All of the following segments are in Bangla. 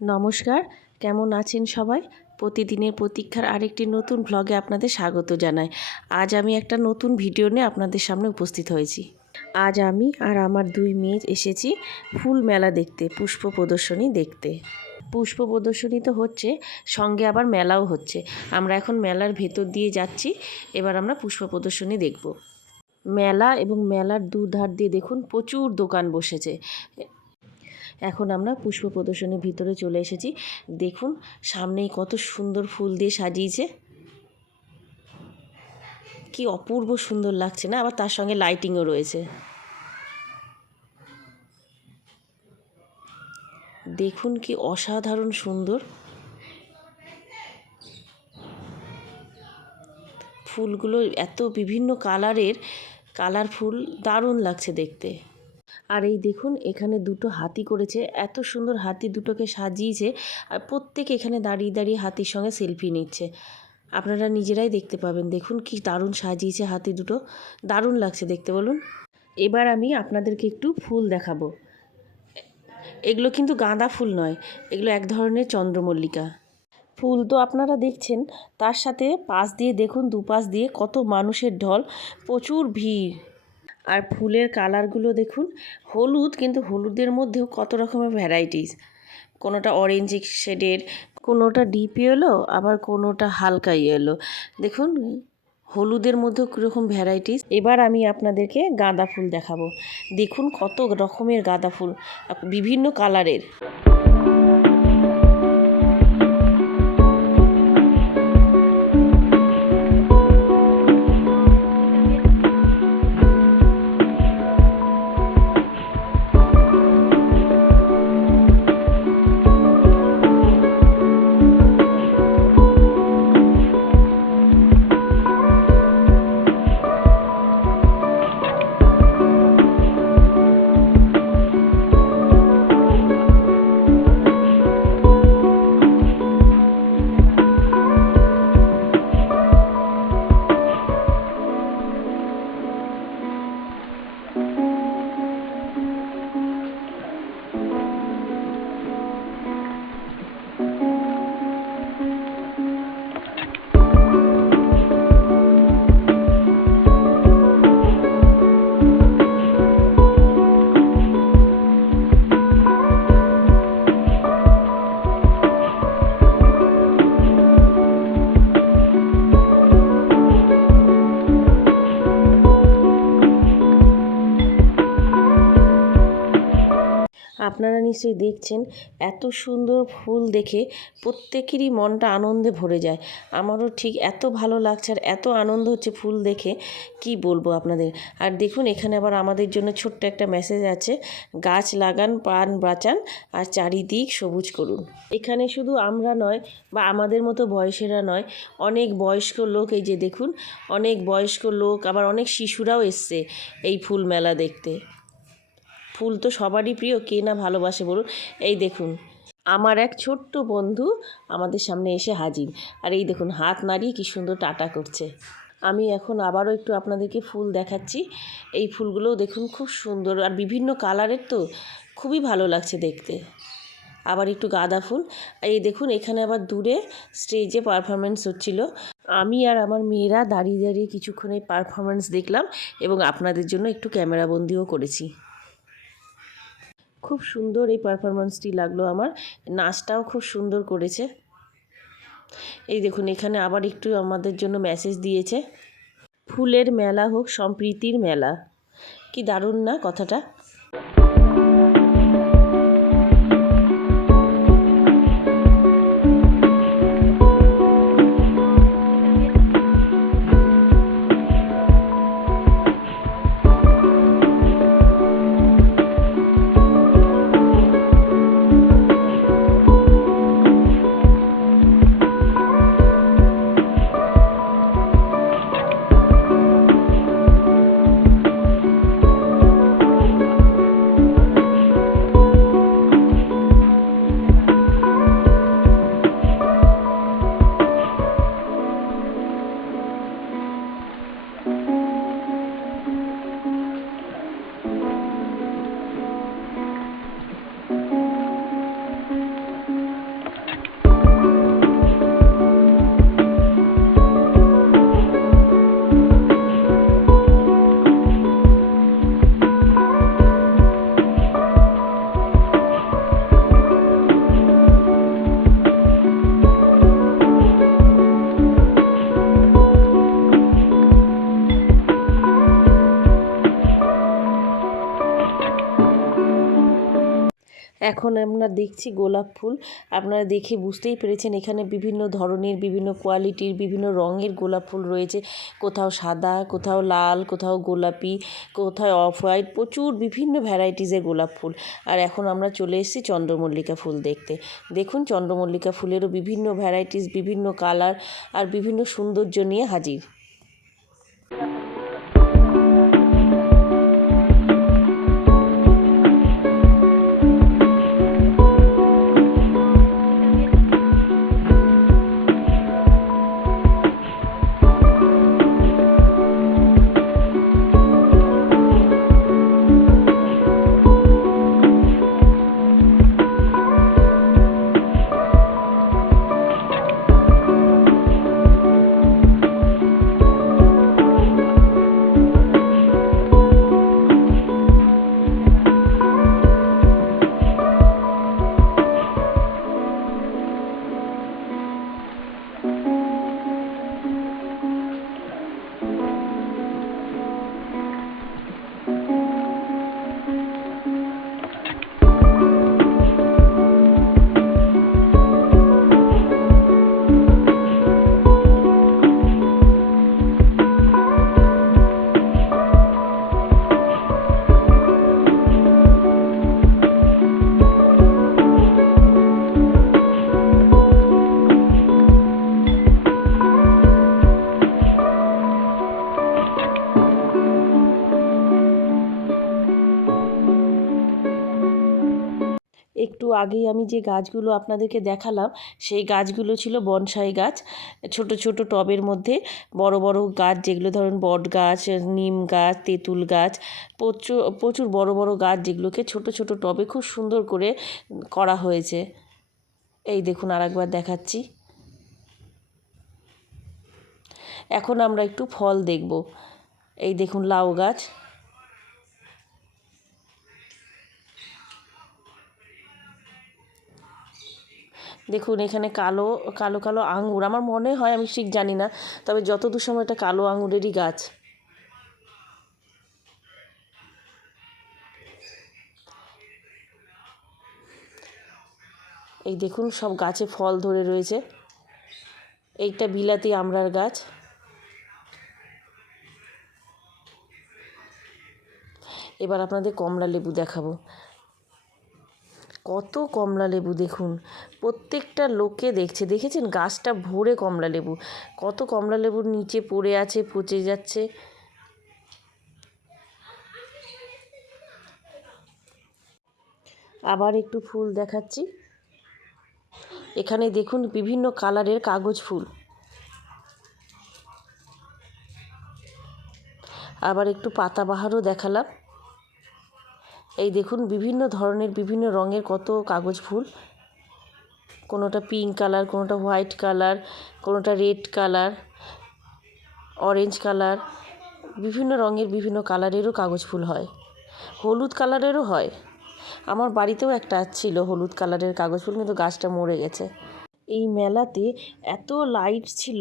নমস্কার, কেমন আছেন সবাই? প্রতিদিনের প্রতীক্ষার আরেকটি নতুন ভ্লগে আপনাদের স্বাগত জানাই। আজ আমি একটা নতুন ভিডিও নিয়ে আপনাদের সামনে উপস্থিত হয়েছি। আজ আমি আর আমার দুই মেয়ে এসেছি ফুল মেলা দেখতে, পুষ্প প্রদর্শনী দেখতে। পুষ্প প্রদর্শনী তো হচ্ছে, সঙ্গে আবার মেলাও হচ্ছে। আমরা এখন মেলার ভেতর দিয়ে যাচ্ছি, এবার আমরা পুষ্প প্রদর্শনী দেখব। মেলা এবং মেলার দুধার দিয়ে দেখুন, প্রচুর দোকান বসেছে। এখন আমরা পুষ্প প্রদর্শনীর ভিতরে চলে এসেছি। দেখুন, সামনেই কত সুন্দর ফুল দিয়ে সাজিয়েছে। কি অপূর্ব সুন্দর লাগছে না? আবার তার সঙ্গে লাইটিংও রয়েছে। দেখুন কি অসাধারণ সুন্দর। ফুলগুলো এত বিভিন্ন কালারের কালারফুল দারুণ লাগছে দেখতে। আর এই দেখুন, এখানে দুটো হাতি করেছে। এত সুন্দর হাতি দুটোকে সাজিয়েছে আর প্রত্যেকে এখানে দাঁড়িয়ে দাঁড়িয়ে হাতির সঙ্গে সেলফি নিচ্ছে। আপনারা নিজেরাই দেখতে পাবেন। দেখুন কি দারুণ সাজিয়েছে হাতি দুটো। দারুণ লাগছে দেখতে, বলুন। এবার আমি আপনাদেরকে একটু ফুল দেখাবো। এগুলো কিন্তু গাঁদা ফুল নয়, এগুলো এক ধরনের চন্দ্রমল্লিকা। ফুল তো আপনারা দেখছেন, তার সাথে পাশ দিয়ে দেখুন, দুপাশ দিয়ে কত মানুষের ঢল, প্রচুর ভিড়। আর ফুলের কালারগুলো দেখুন, হলুদ কিন্তু হলুদের মধ্যেও কত রকমের ভ্যারাইটিস কোনোটা অরেঞ্জ শেডের কোনোটা ডিপ ইয়েলো আবার কোনোটা হালকা ইয়েলো দেখুন, হলুদের মধ্যেও কীরকম ভ্যারাইটিস এবার আমি আপনাদেরকে গাঁদা ফুল দেখাবো। দেখুন কত রকমের গাঁদা ফুল, বিভিন্ন কালারের আপনারা নিশ্চয়ই দেখছেন, এত সুন্দর ফুল দেখে প্রত্যেকেরই মনটা আনন্দে ভরে যায়। আমারও ঠিক এত ভালো লাগছে আর এত আনন্দ হচ্ছে ফুল দেখে, কি বলব আপনাদের? আর দেখুন, এখানে আবার আমাদের জন্য ছোট্ট একটা মেসেজ আছে, গাছ লাগান, প্রাণ বাঁচান আর চারিদিক সবুজ করুন। এখানে শুধু আমরা নয় বা আমাদের মতো বয়সেরা নয়, অনেক বয়স্ক লোক, এই যে দেখুন, অনেক বয়স্ক লোক, আবার অনেক শিশুরাও এসছে এই ফুল মেলা দেখতে। ফুল তো সবারই প্রিয়, কে না ভালোবাসে বলুন? এই দেখুন, আমার এক ছোট্ট বন্ধু আমাদের সামনে এসে হাজির। আর এই দেখুন, হাত নাড়িয়ে কী সুন্দর টাটা করছে। আমি এখন আবারও একটু আপনাদেরকে ফুল দেখাচ্ছি। এই ফুলগুলোও দেখুন খুব সুন্দর, আর বিভিন্ন কালারের তো খুবই ভালো লাগছে দেখতে। আবার একটু গাঁদা ফুল। এই দেখুন, এখানে আবার দূরে স্টেজে পারফরমেন্স হচ্ছিল। আমি আর আমার মেয়েরা দাঁড়িয়ে দাঁড়িয়ে কিছুক্ষণ এই পারফরমেন্স দেখলাম এবং আপনাদের জন্য একটু ক্যামেরাবন্দিও করেছি। খুব সুন্দর এই পারফরমেন্সটি লাগল আমার। নাচটাও খুব সুন্দর করেছে। এই দেখুন, এখানে আবার একটু আমাদের জন্য মেসেজ দিয়েছে। ফুলের মেলা হোক, সম্প্রীতির মেলা। কি দারুণ না কথাটা? এখন আমরা দেখছি গোলাপ ফুল। আপনারা দেখে বুঝতেই পেরেছেন, এখানে বিভিন্ন ধরনের, বিভিন্ন কোয়ালিটির, বিভিন্ন রঙের গোলাপ ফুল রয়েছে। কোথাও সাদা, কোথাও লাল, কোথাও গোলাপি কোথাও অফ হোয়াইট প্রচুর বিভিন্ন ভ্যারাইটিসের গোলাপ ফুল। আর এখন আমরা চলে এসেছি চন্দ্রমল্লিকা ফুল দেখতে। দেখুন, চন্দ্রমল্লিকা ফুলেরও বিভিন্ন ভ্যারাইটিস বিভিন্ন কালার আর বিভিন্ন সৌন্দর্য নিয়ে হাজির। আগেই আমি যে গাছগুলো আপনাদেরকে দেখালাম, সেই গাছগুলো ছিল বনসাই গাছ। ছোট ছোট টবের মধ্যে বড় বড় গাছ যেগুলো ধরুন বট গাছ, নিম গাছ, তেঁতুল গাছ, প্রচুর প্রচুর বড় বড় গাছ যেগুলোকে ছোট ছোট টবে খুব সুন্দর করে করা হয়েছে। এই দেখুন আরেকবার দেখাচ্ছি। এখন আমরা একটু ফল দেখব। এই দেখুন লাউ গাছ। দেখুন, এখানে কালো কালো কালো আঙুর আমার মনে হয়, আমি ঠিক জানি না, তবে যতদূর সময় এটা কালো আঙুরেরই গাছ। এই দেখুন, সব গাছে ফল ধরে রয়েছে। এইটা বিলাতি আমড়ার গাছ। এবার আপনাদের কমলা লেবু দেখাবো। কত কমলা লেবু দেখুন। প্রত্যেকটা লোকে দেখছে। দেখেছেন? গাছটা ভরে কমলা লেবু। কত কমলা লেবুর নিচে পড়ে আছে, পচে যাচ্ছে। আবার একটু ফুল দেখাচ্ছি। এখানে দেখুন বিভিন্ন কালারের কাগজ ফুল। আবার একটু পাতাবাহারও দেখালাম। এই দেখুন, বিভিন্ন ধরনের, বিভিন্ন রঙের কত কাগজ ফুল। কোনোটা পিঙ্ক কালার কোনোটা হোয়াইট কালার কোনোটা রেড কালার অরেঞ্জ কালার বিভিন্ন রঙের, বিভিন্ন কালারেরও কাগজ ফুল হয়। হলুদ কালারেরও হয়। আমার বাড়িতেও একটা ছিল হলুদ কালারের কাগজ ফুল, কিন্তু গাছটা মরে গেছে। এই মেলাতে এত লাইট ছিল,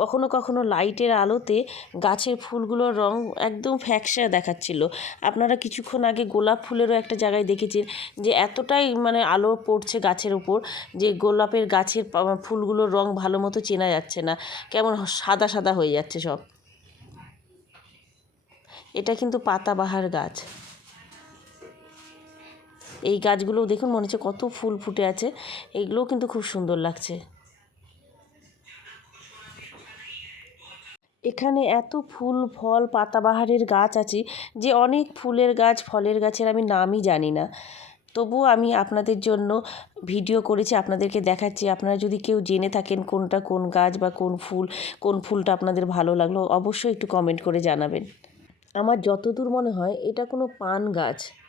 কখনো কখনো লাইটের আলোতে গাছের ফুলগুলোর রং একদম ফ্যাকসা দেখাচ্ছিল। আপনারা কিছুক্ষণ আগে গোলাপ ফুলেরও একটা জায়গায় দেখেছেন যে এতটাই মানে আলো পড়ছে গাছের উপর যে গোলাপের গাছের ফুলগুলোর রং ভালো মতো চেনা যাচ্ছে না। কেমন সাদা সাদা হয়ে যাচ্ছে সব। এটা কিন্তু পাতাবাহার গাছ। এই গাছগুলোও দেখুন, মনে হচ্ছে কত ফুল ফুটে আছে। এইগুলোও কিন্তু খুব সুন্দর লাগছে। এখানে এত ফুল, ফল, পাতাবাহারের গাছ আছে যে অনেক ফুলের গাছ, ফলের গাছের আমি নামই জানি না। তবুও আমি আপনাদের জন্য ভিডিও করেছি, আপনাদেরকে দেখাচ্ছি। আপনারা যদি কেউ জেনে থাকেন কোনটা কোন গাছ বা কোন ফুল, কোন ফুলটা আপনাদের ভালো লাগল, অবশ্যই একটু কমেন্ট করে জানাবেন। আমার যতদূর মনে হয়, এটা কোনো পান গাছ।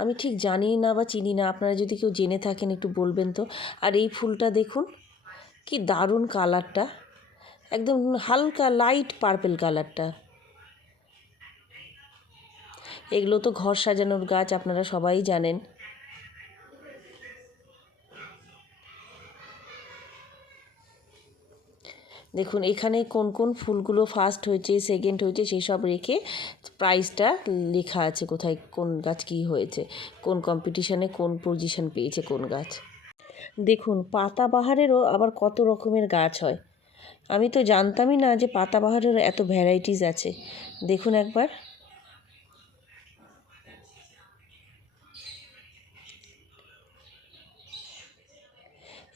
আমি ঠিক জানি না বা চিনি না, আপনারা যদি কেউ জেনে থাকেন একটু বলবেন তো। আর এই ফুলটা দেখুন, কি দারুণ কালারটা। একদম হালকা লাইট পার্পেল কালারটা। এগুলো তো ঘর সাজানোর গাছ, আপনারা সবাই জানেন। দেখুন, এখানে কোন কোন ফুলগুলো ফার্স্ট হয়েছে সেকেন্ড হয়েছে, সেই সব রেখে প্রাইজটা লেখা আছে কোথায়, কোন গাছ কি হয়েছে, কোন কম্পিটিশানে কোন পজিশন পেয়েছে কোন গাছ। দেখুন, পাতাবাহারেরও আবার কত রকমের গাছ হয়। আমি তো জানতামই না যে পাতাবাহারেরও এত ভ্যারাইটিস আছে। দেখুন একবার।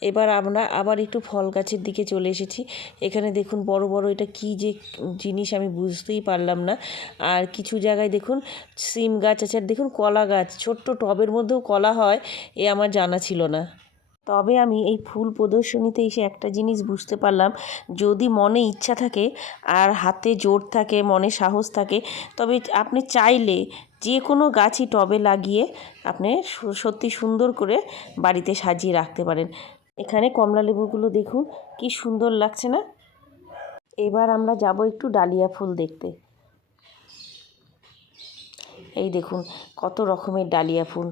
এবার আমরা আবার একটু ফল গাছের দিকে চলে এসেছি। এখানে দেখুন বড় বড় এটা কি যে জিনিস আমি বুঝতেই পারলাম না। আর কিছু জায়গায় দেখুন সিম গাছ আছে। আর দেখুন কলা গাছ, ছোট্ট টবের মধ্যেও কলা হয়, এ আমার জানা ছিল না। তবে আমি এই ফুল প্রদর্শনীতে এসে একটা জিনিস বুঝতে পারলাম, যদি মনে ইচ্ছা থাকে আর হাতে জোর থাকে, মনে সাহস থাকে, তবে আপনি চাইলে যে কোনো গাছই টবে লাগিয়ে আপনি সত্যি সুন্দর করে বাড়িতে সাজিয়ে রাখতে পারেন। এখানে কমলা লেবুগুলো দেখুন, কি সুন্দর লাগছে না? এবার আমরা যাব একটু ডালিয়া ফুল দেখতে। এই দেখুন, কত রকমের ডালিয়া ফুল।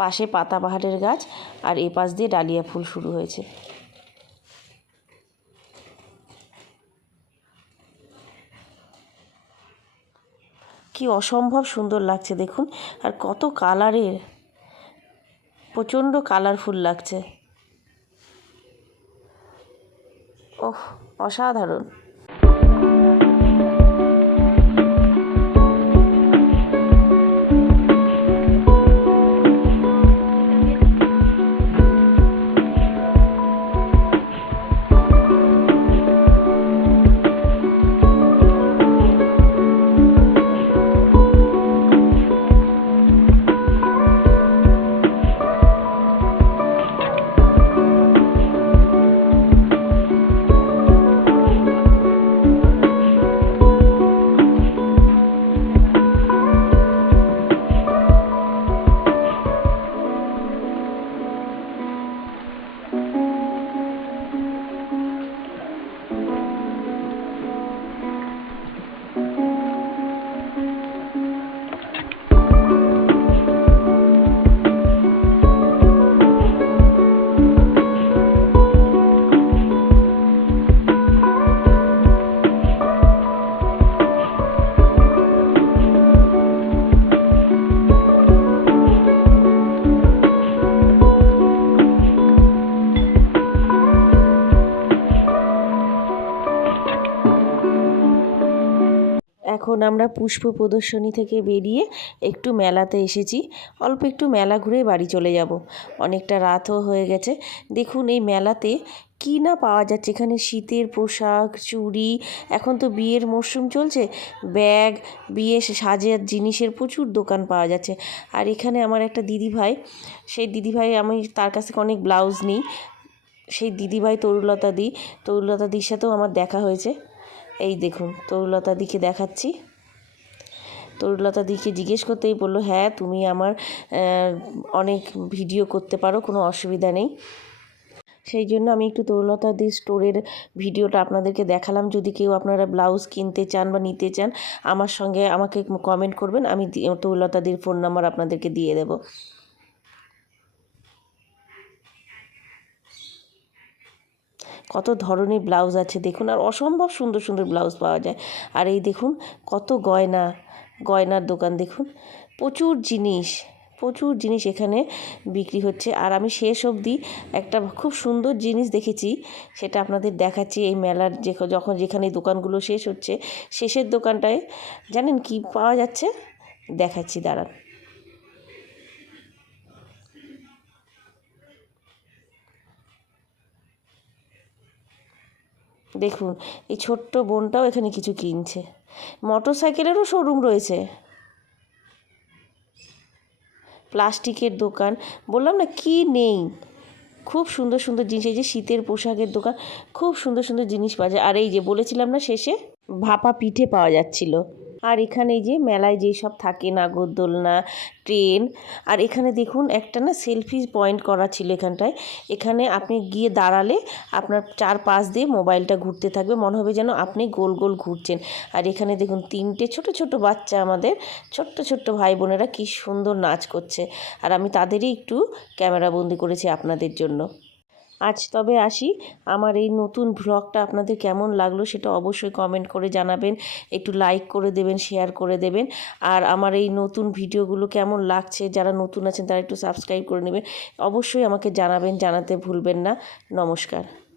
পাশে পাতাবাহারের গাছ, আর এ পাশ দিয়ে ডালিয়া ফুল শুরু হয়েছে। কি অসম্ভব সুন্দর লাগছে দেখুন, আর কত কালারের। প্রচণ্ড কালারফুল লাগছে। ওহ অসাধারণ। আমরা পুষ্প প্রদর্শনী থেকে বেরিয়ে একটু মেলাতে এসেছি। অল্প একটু মেলা ঘুরে বাড়ি চলে যাব। অনেকটা রাতও হয়ে গেছে। দেখুন, এই মেলাতে কী না পাওয়া যাচ্ছে। এখানে শীতের পোশাক, চুড়ি, এখন তো বিয়ের মরশুম চলছে। ব্যাগ, বিয়ে সাজের জিনিসের প্রচুর দোকান পাওয়া যাচ্ছে। আর এখানে আমার একটা দিদিভাই, সেই দিদিভাই আমি তার কাছ থেকে অনেক ব্লাউজ নিই। সেই দিদিভাই তরুলতা দি, তরুলতা দির সাথেও আমার দেখা হয়েছে। এই দেখুন, তরুলতা দিকে দেখাচ্ছি। তরুলতা দিকে জিজ্ঞেস করতেই বলল হ্যাঁ তুমি আমার অনেক ভিডিও করতে পারো, কোনো অসুবিধা নেই। সেই জন্য আমি একটু তরুলতা দি স্টোরের ভিডিওটা আপনাদেরকে দেখালাম। যদি কেউ আপনারা ব্লাউজ কিনতে চান বা নিতে চান, আমার সঙ্গে আমাকে কমেন্ট করবেন, আমি তরুলতা দির ফোন নাম্বার আপনাদেরকে দিয়ে দেবো। কত ধরনের ব্লাউজ আছে, দেখুন, আর অসম্ভব সুন্দর সুন্দর ব্লাউজ পাওয়া যায়। আর এই দেখুন, কত গয়না গয়নার দোকান দেখুন। প্রচুর জিনিস প্রচুর জিনিস এখানে বিক্রি হচ্ছে। আর আমি শেষ অবধি একটা খুব সুন্দর জিনিস দেখেছি, সেটা আপনাদের দেখাচ্ছি এই মেলার যে যখন যেখানে দোকানগুলো শেষ হচ্ছে, শেষের দোকানটায়, জানেন কি পাওয়া যাচ্ছে? দেখাচ্ছি, দাঁড়ান। দেখুন, এই ছোট্ট বোনটাও এখানে কিছু কিনছে। মোটর সাইকেলেরও শোরুম রয়েছে। প্লাস্টিকের দোকান। বললাম না, কি নেই? খুব সুন্দর সুন্দর জিনিস, এই যে শীতের পোশাকের দোকান, খুব সুন্দর সুন্দর জিনিস পাওয়া যায়। আর এই যে বলেছিলাম না শেষে, ভাপা পিঠে পাওয়া যাচ্ছিল। আর এখানে যে মেলায় যেসব থাকে নাগরদোলনা ট্রেন, আর এখানে দেখুন একটা না সেলফি পয়েন্ট করা ছিল এখানটায়। এখানে আপনি গিয়ে দাঁড়ালে আপনার চার পাশ দিয়ে মোবাইলটা ঘুরতে থাকবে, মনে হবে যেন আপনি গোল গোল ঘুরছেন। আর এখানে দেখুন তিনটে ছোট ছোট বাচ্চা আমাদের, ছোট্ট ছোট্ট ভাই বোনেরা কী সুন্দর নাচ করছে। আর আমি তাদেরই একটু ক্যামেরাবন্দি করেছি আপনাদের জন্য। আজ তবে আসি। আমার এই নতুন ভ্লগটা আপনাদের কেমন লাগল সেটা অবশ্যই কমেন্ট করে জানাবেন। একটু লাইক করে দেবেন শেয়ার করে দেবেন। আর আমার এই নতুন ভিডিওগুলো কেমন লাগছে, যারা নতুন আছেন তারা একটু সাবস্ক্রাইব করে নেবেন। অবশ্যই আমাকে জানাবেন, জানাতে ভুলবেন না। নমস্কার।